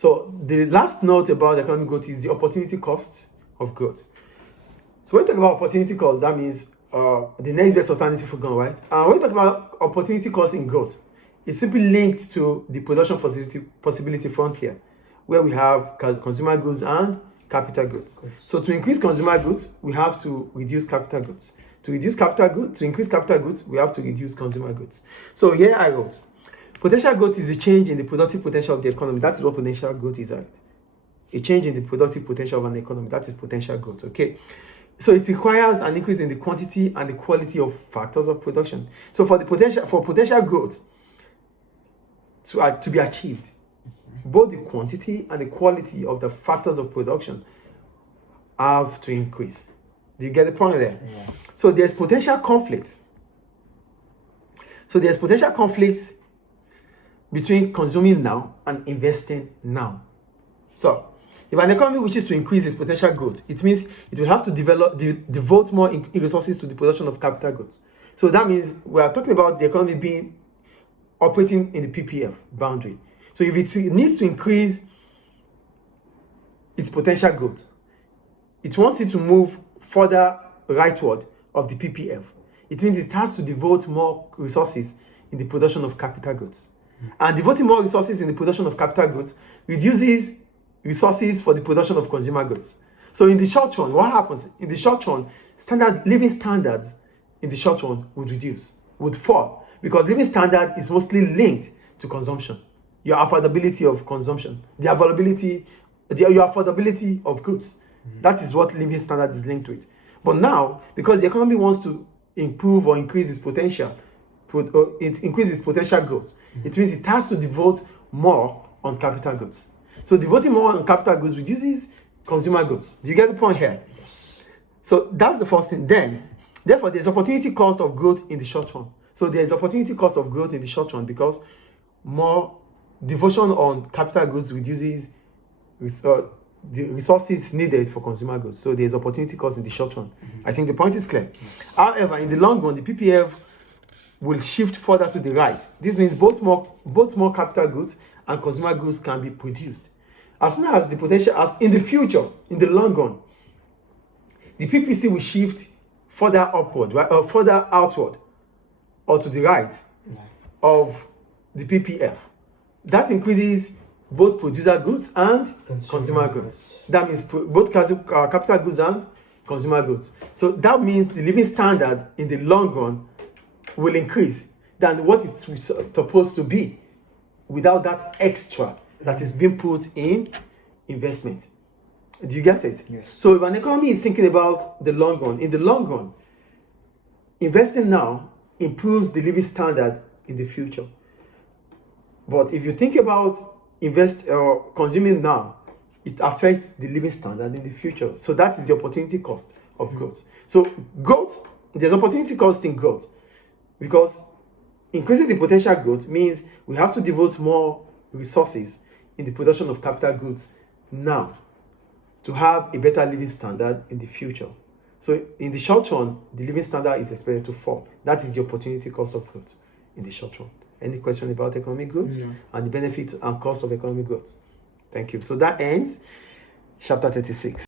So the last note about economic growth is the opportunity cost of growth. So when we talk about opportunity cost, that means the next best alternative for growth, right? And when we talk about opportunity cost in growth, it's simply linked to the production possibility frontier, where we have consumer goods and capital goods. So to increase consumer goods, we have to reduce capital goods. To increase capital goods, we have to reduce consumer goods. So here I wrote, potential growth is a change in the productive potential of the economy. That is what potential growth is, right? A change in the productive potential of an economy. That is potential growth, okay? So it requires an increase in the quantity and the quality of factors of production. So for potential growth to be achieved, both the quantity and the quality of the factors of production have to increase. Do you get the point there? Yeah. So there's potential conflicts. Between consuming now and investing now. So if an economy wishes to increase its potential growth, it means it will have to devote more resources to the production of capital goods. So that means we are talking about the economy operating in the PPF boundary. So if it needs to increase its potential growth, it wants it to move further rightward of the PPF. It means it has to devote more resources in the production of capital goods. And devoting more resources in the production of capital goods reduces resources for the production of consumer goods. So in the short run, what happens? In the short run, living standards in the short run would fall, because living standard is mostly linked to consumption, your affordability of consumption, your affordability of goods. That is what living standard is linked with. But now, because the economy wants to improve or increase its potential, increase its potential growth, it means it has to devote more on capital goods. So devoting more on capital goods reduces consumer goods. Do you get the point here? So that's the first thing. Therefore, there's opportunity cost of growth in the short run. So there's opportunity cost of growth in the short run because more devotion on capital goods reduces the resources needed for consumer goods. So there's opportunity cost in the short run. I think the point is clear. However, in the long run, the PPF will shift further to the right. This means both more capital goods and consumer goods can be produced. As soon as in the future, in the long run, the PPC will shift further upward, right, or further outward, or to the right of the PPF. That increases both producer goods and consumer goods. That means both capital goods and consumer goods. So that means the living standard in the long run will increase than what it's supposed to be without that extra that is being put in investment. Do you get it? Yes. So if an economy is thinking about the long run, in the long run, investing now improves the living standard in the future. But if you think about consuming now, it affects the living standard in the future. So that is the opportunity cost of growth. So there's opportunity cost in growth, because increasing the potential growth means we have to devote more resources in the production of capital goods now to have a better living standard in the future. So in the short run, the living standard is expected to fall. That is the opportunity cost of growth in the short run. Any question about economic growth and the benefit and cost of economic growth? Thank you. So that ends chapter 36.